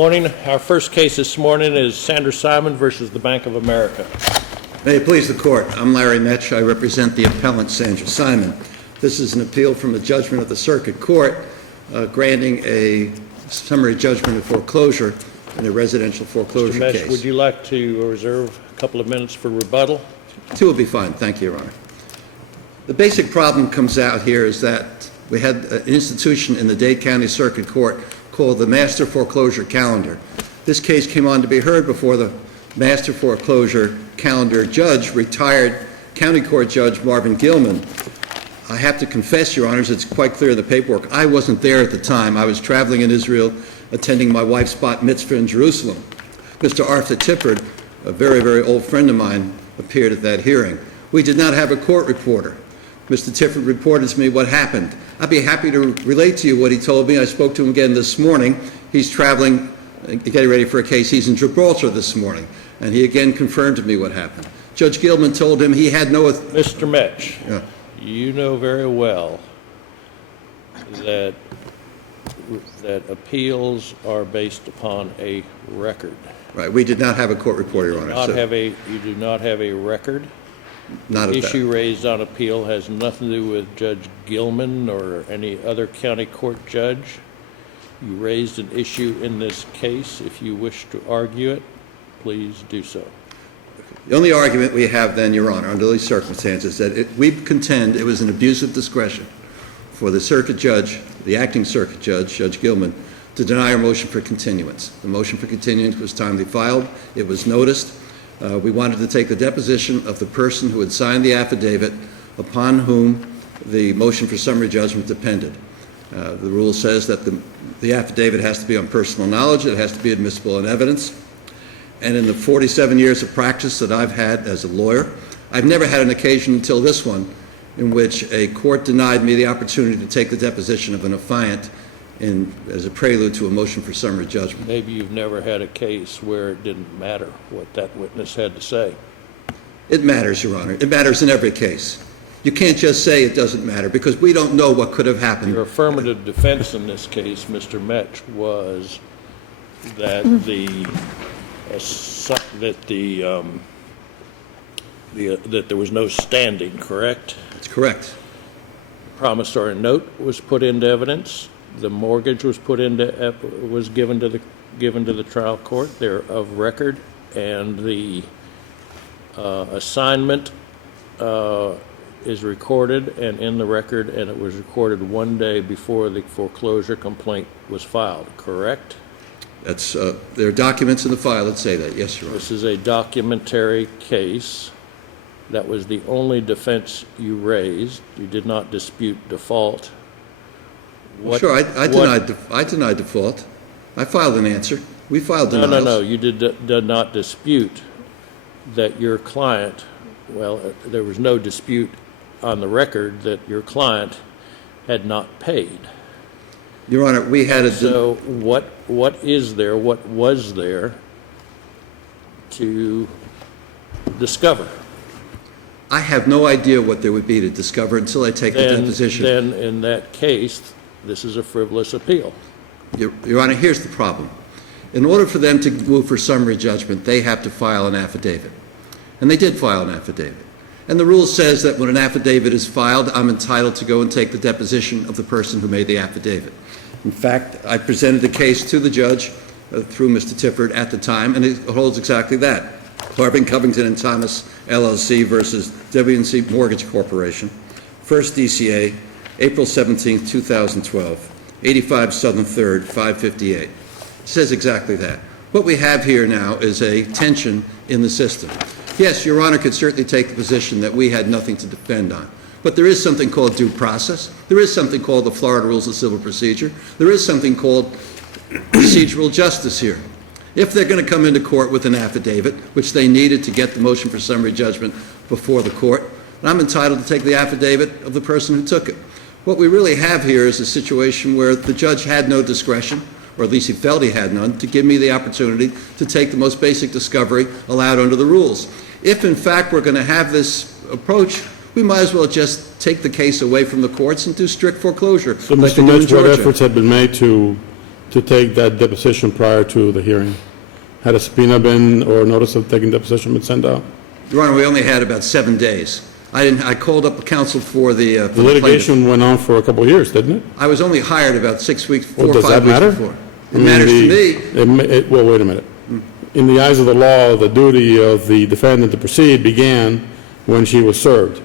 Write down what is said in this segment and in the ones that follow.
Morning. Our first case this morning is Sandra Simon versus the Bank of America. May it please the Court. I'm Larry Metsch. I represent the appellant Sandra Simon. This is an appeal from the judgment of the Circuit Court granting a summary judgment of foreclosure in a residential foreclosure Mr. Metsch, case. would you like to reserve a couple of minutes for rebuttal? 2 will be fine. Thank you, Your Honor. The basic problem comes out here is that we had an institution in the Dade County Circuit Court called the Master Foreclosure Calendar. This case came on to be heard before the Master Foreclosure Calendar judge, retired County Court Judge Marvin Gilman. I have to confess, Your Honors, it's quite clear in the paperwork, I wasn't there at the time. I was traveling in Israel, attending my wife's bat mitzvah in Jerusalem. Mr. Arthur Tippard, a very, very old friend of mine, appeared at that hearing. We did not have a court reporter. Mr. Tippard reported to me what happened. I'd be happy to relate to you what he told me. I spoke to him again this morning. He's traveling, getting ready for a case. He's in Gibraltar this morning, and he again confirmed to me what happened. Judge Gilman told him he had no... Mr. Metsch, you know very well that appeals are based upon a record. Right. We did not have a court reporter, Your Honor. You do not have a record? Not The of that. issue raised on appeal has nothing to do with Judge Gilman or any other county court judge. You raised an issue in this case. If you wish to argue it, please do so. The only argument we have then, Your Honor, under these circumstances, that we contend it was an abuse of discretion for the circuit judge, the acting circuit judge, Judge Gilman, to deny our motion for continuance. The motion for continuance was timely filed. It was noticed. We wanted to take the deposition of the person who had signed the affidavit upon whom the motion for summary judgment depended. The rule says that the affidavit has to be on personal knowledge. It has to be admissible in evidence. And in the 47 years of practice that I've had as a lawyer, I've never had an occasion until this one in which a court denied me the opportunity to take the deposition of an affiant as a prelude to a motion for summary judgment. Maybe you've never had a case where it didn't matter what that witness had to say. It matters, Your Honor. It matters in every case. You can't just say it doesn't matter because we don't know what could have happened. Your affirmative defense in this case, Mr. Metsch, was that that there was no standing, correct? That's correct. Promissory note was put into evidence. The mortgage was given to the trial court. They're of record, and the assignment is recorded and in the record, and it was recorded 1 day before the foreclosure complaint was filed. Correct? There are documents in the file that say that. Yes, Your Honor. This is a documentary case. That was the only defense you raised. You did not dispute default. Sure, I denied default. I filed an answer. We filed denials. No. You did not dispute that your client, there was no dispute on the record that your client had not paid. Your Honor, we had a... So what was there to discover? I have no idea what there would be to discover until I take the deposition. Then in that case, this is a frivolous appeal. Your Honor, here's the problem. In order for them to move for summary judgment, they have to file an affidavit. And they did file an affidavit. And the rule says that when an affidavit is filed, I'm entitled to go and take the deposition of the person who made the affidavit. In fact, I presented the case to the judge through Mr. Tippard at the time, and it holds exactly that. Harbin, Covington, and Thomas, LLC versus W&C Mortgage Corporation, First DCA, April 17, 2012, 85 Southern 3rd, 558. It says exactly that. What we have here now is a tension in the system. Yes, Your Honor could certainly take the position that we had nothing to defend on. But there is something called due process. There is something called the Florida Rules of Civil Procedure. There is something called procedural justice here. If they're going to come into court with an affidavit, which they needed to get the motion for summary judgment before the court, I'm entitled to take the affidavit of the person who took it. What we really have here is a situation where the judge had no discretion, or at least he felt he had none, to give me the opportunity to take the most basic discovery allowed under the rules. If, in fact, we're going to have this approach, we might as well just take the case away from the courts and do strict foreclosure. So, Mr. Metsch, what efforts have been made to to take that deposition prior to the hearing? Had a subpoena been, or notice of taking deposition been sent out? Your Honor, we only had about 7 days. I called up the counsel for the The litigation went on for a couple of years, didn't it? I was only hired about 6 weeks, 4 Well, or does 5 that weeks matter? before. I It mean, matters to me. Well, wait a minute. In the eyes of the law, the duty of the defendant to proceed began when she was served.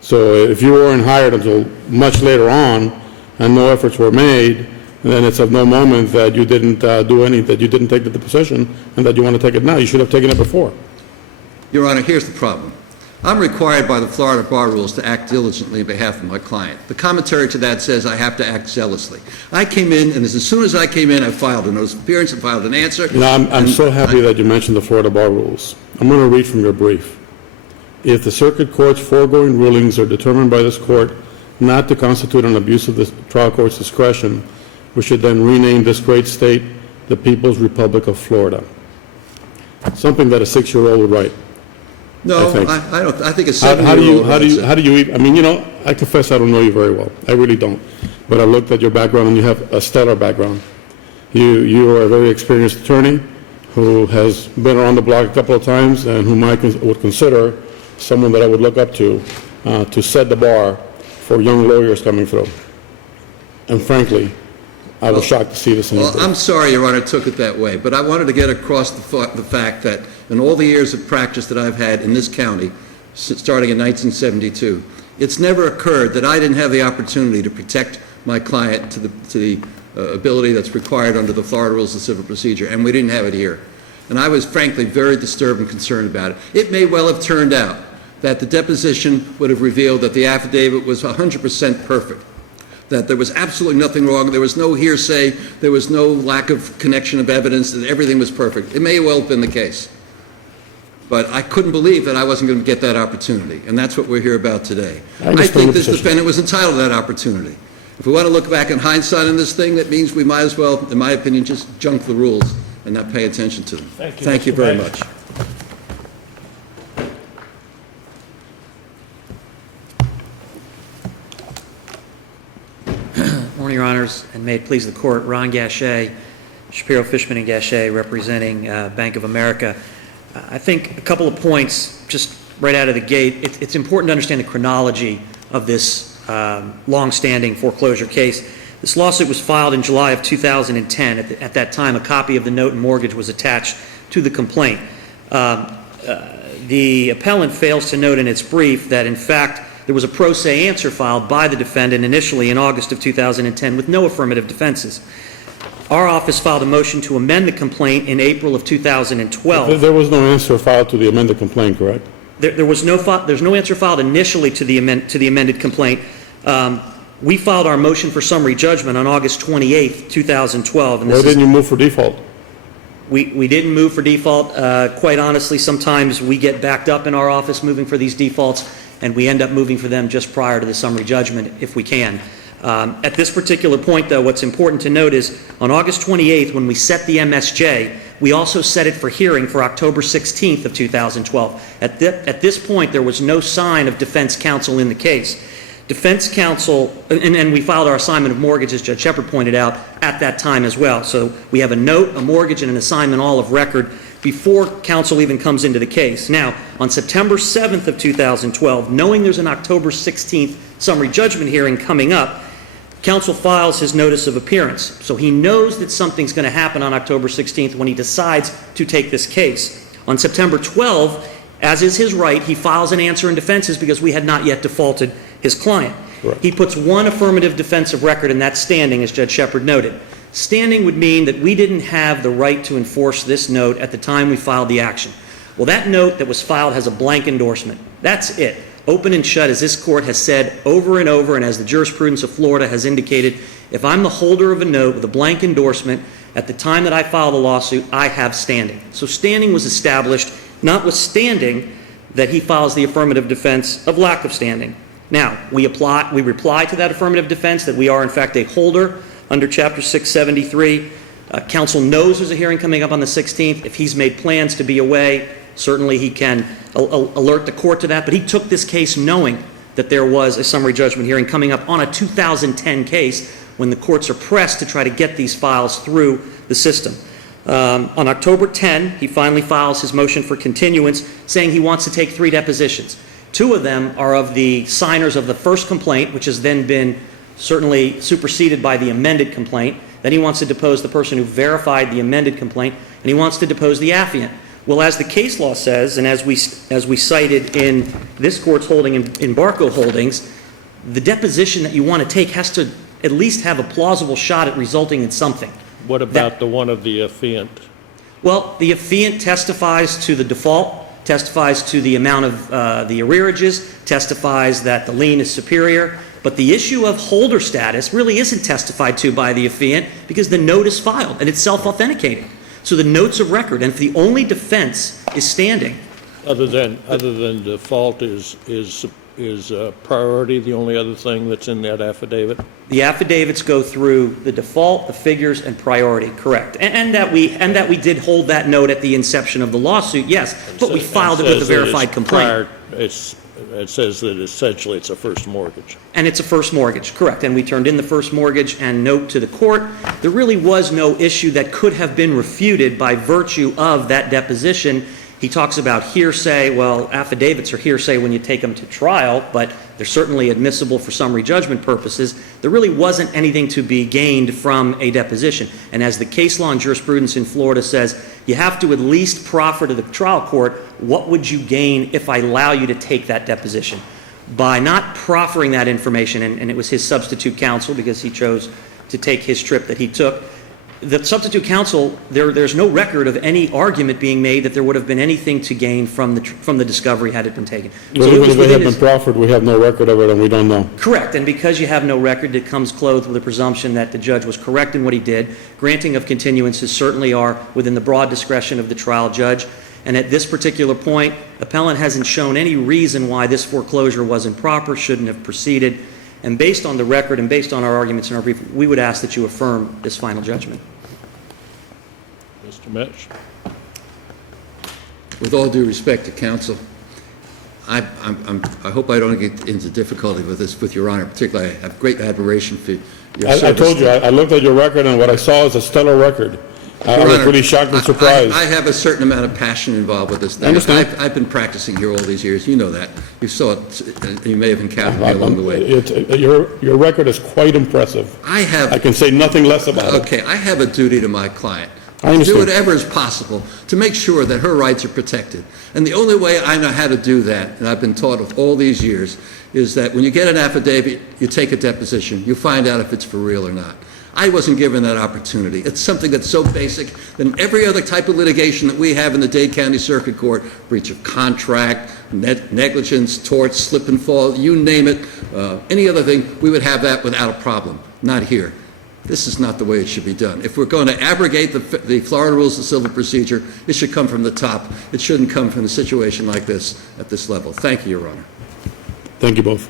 So if you weren't hired until much later on and no efforts were made, then it's of no moment that you didn't that you didn't take the deposition and that you want to take it now. You should have taken it before. Your Honor, here's the problem. I'm required by the Florida bar rules to act diligently on behalf of my client. The commentary to that says I have to act zealously. I came in, and as soon as I came in, I filed a notice of appearance and filed an answer. You know, I'm so happy that you mentioned the Florida bar rules. I'm going to read from your brief. If the circuit court's foregoing rulings are determined by this court not to constitute an abuse of the trial court's discretion, we should then rename this great state the People's Republic of Florida. Something that a 6-year-old would write. No, I think. I don't. I think a How do 7-year-old. you, I mean, you know, I confess I don't know you very well. I really don't. But I looked at your background and you have a stellar background. You are a very experienced attorney who has been around the block a couple of times and whom I would consider someone that I would look up to set the bar for young lawyers coming through. And frankly, I was shocked to see this in your Well, brief. I'm sorry, Your Honor, took it that way, but I wanted to get across the fact that in all the years of practice that I've had in this county, starting in 1972, it's never occurred that I didn't have the opportunity to protect my client to the ability that's required under the Florida Rules of Civil Procedure, and we didn't have it here. And I was frankly very disturbed and concerned about it. It may well have turned out that the deposition would have revealed that the affidavit was 100% perfect, that there was absolutely nothing wrong, there was no hearsay, there was no lack of connection of evidence, that everything was perfect. It may well have been the case. But I couldn't believe that I wasn't going to get that opportunity, and that's what we're here about today. I think this defendant was entitled to that opportunity. If we want to look back in hindsight on this thing, that means we might as well, in my opinion, just junk the rules and not pay attention to them. Thank you very much. Morning, Your Honors, and may it please the Court, Ron Gachet, Shapiro, Fishman, and Gachet, representing Bank of America. I think a couple of points, just right out of the gate. It's important to understand the chronology of this long-standing foreclosure case. This lawsuit was filed in July of 2010. At that time, a copy of the note and mortgage was attached to the complaint. The appellant fails to note in its brief that, in fact, there was a pro se answer filed by the defendant initially in August of 2010 with no affirmative defenses. Our office filed a motion to amend the complaint in April of 2012. There was no answer filed to the amended complaint, correct? There's no answer filed initially to the amended complaint. We filed our motion for summary judgment on August 28th, 2012. And Why didn't you move for default? We didn't move for default. Quite honestly, sometimes we get backed up in our office moving for these defaults, and we end up moving for them just prior to the summary judgment if we can. At this particular point, though, what's important to note is on August 28th, when we set the MSJ, we also set it for hearing for October 16th of 2012. At this point, there was no sign of defense counsel in the case. Defense counsel, and we filed our assignment of mortgage, as Judge Shepard pointed out, at that time as well. So we have a note, a mortgage, and an assignment all of record before counsel even comes into the case. Now, on September 7th of 2012, knowing there's an October 16th summary judgment hearing coming up, counsel files his notice of appearance. So he knows that something's going to happen on October 16th when he decides to take this case. On September 12th, as is his right, he files an answer in defenses because we had not yet defaulted his client. Right. He puts one affirmative defense of record, and that's standing, as Judge Shepard noted. Standing would mean that we didn't have the right to enforce this note at the time we filed the action. Well, that note that was filed has a blank endorsement. That's it. Open and shut, as this court has said over and over, and as the jurisprudence of Florida has indicated, if I'm the holder of a note with a blank endorsement, at the time that I file the lawsuit, I have standing. So standing was established, notwithstanding that he files the affirmative defense of lack of standing. Now, we reply to that affirmative defense that we are, in fact, a holder under Chapter 673. Counsel knows there's a hearing coming up on the 16th. If he's made plans to be away, certainly he can alert the court to that. But he took this case knowing that there was a summary judgment hearing coming up on a 2010 case when the courts are pressed to try to get these files through the system. On October 10, he finally files his motion for continuance, saying he wants to take 3 depositions. 2 of them are of the signers of the first complaint, which has then been certainly superseded by the amended complaint. Then he wants to depose the person who verified the amended complaint, and he wants to depose the affiant. Well, as the case law says, and as we cited in this court's holding in Barco Holdings, the deposition that you want to take has to at least have a plausible shot at resulting in something. What about the one of the affiant? Well, the affiant testifies to the default, testifies to the amount of the arrearages, testifies that the lien is superior, but the issue of holder status really isn't testified to by the affiant because the note is filed and it's self-authenticating. So the note's of record, and if the only defense is standing. Other than default is priority the only other thing that's in that affidavit? The affidavits go through the default, the figures, and priority, correct. And that we did hold that note at the inception of the lawsuit, yes, but we filed it with a verified complaint. It says that essentially it's a first mortgage. And it's a first mortgage, correct. And we turned in the first mortgage and note to the court. There really was no issue that could have been refuted by virtue of that deposition. He talks about hearsay. Well, affidavits are hearsay when you take them to trial, but they're certainly admissible for summary judgment purposes. There really wasn't anything to be gained from a deposition. And as the case law and jurisprudence in Florida says, you have to at least proffer to the trial court, what would you gain if I allow you to take that deposition? By not proffering that information, and it was his substitute counsel because he chose to take his trip that he took, the substitute counsel, there's no record of any argument being made that there would have been anything to gain from the discovery had it been taken. Well, even if they have been proffered, we have no record of it and we don't know. Correct, and because you have no record, it comes clothed with a presumption that the judge was correct in what he did. Granting of continuances certainly are within the broad discretion of the trial judge, and at this particular point, appellant hasn't shown any reason why this foreclosure was improper, shouldn't have proceeded, and based on the record and based on our arguments in our brief, we would ask that you affirm this final judgment. Mr. Metsch? With all due respect to counsel, I hope I don't get into difficulty with this, with Your Honor. Particularly, I have great admiration for your service. I told you, I looked at your record and what I saw is a stellar record. I was pretty shocked and surprised. I have a certain amount of passion involved with this thing. I understand. I've been practicing here all these years. You know that. You saw it. You may have encountered me along the way. Your record is quite impressive. I can say nothing less about it. Okay, I have a duty to my client. I understand. Do whatever is possible to make sure that her rights are protected. And the only way I know how to do that, and I've been taught of all these years, is that when you get an affidavit, you take a deposition. You find out if it's for real or not. I wasn't given that opportunity. It's something that's so basic than every other type of litigation that we have in the Dade County Circuit Court, breach of contract, negligence, torts, slip and fall, you name it, any other thing, we would have that without a problem. Not here. This is not the way it should be done. If we're going to abrogate the Florida Rules of Civil Procedure, it should come from the top. It shouldn't come from a situation like this at this level. Thank you, Your Honor. Thank you both.